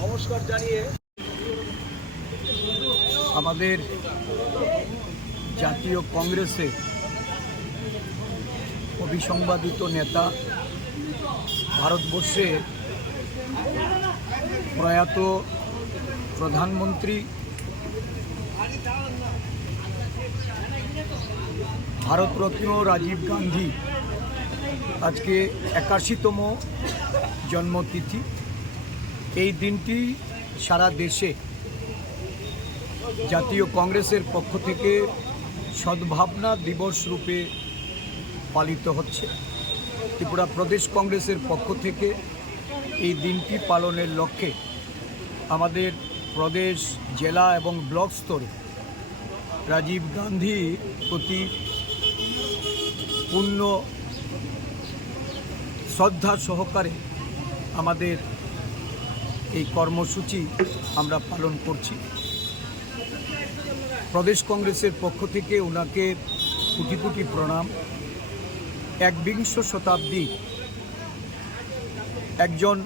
নমস্কার জানিয়ে আমাদের জাতীয় কংগ্রেসের অভিসংবাদিত নেতা ভারতবর্ষে প্রয়াত প্রধানমন্ত্রী ভারতরত্ন রাজীব গান্ধী আজকে একাশিতম জন্মতিথি। এই দিনটি সারা দেশে জাতীয় কংগ্রেসের পক্ষ থেকে সদ্ভাবনা দিবস রূপে পালিত হচ্ছে। ত্রিপুরা প্রদেশ কংগ্রেসের পক্ষ থেকে এই দিনটি পালনের লক্ষ্যে আমাদের প্রদেশ জেলা এবং ব্লক স্তরে রাজীব গান্ধী প্রতি পূর্ণ শ্রদ্ধা সহকারে আমাদের এই কর্মসূচি আমরা পালন করছি। প্রদেশ কংগ্রেসের পক্ষ থেকে ওনাকে কোটি কোটি প্রণাম। একবিংশ শতাব্দী একজন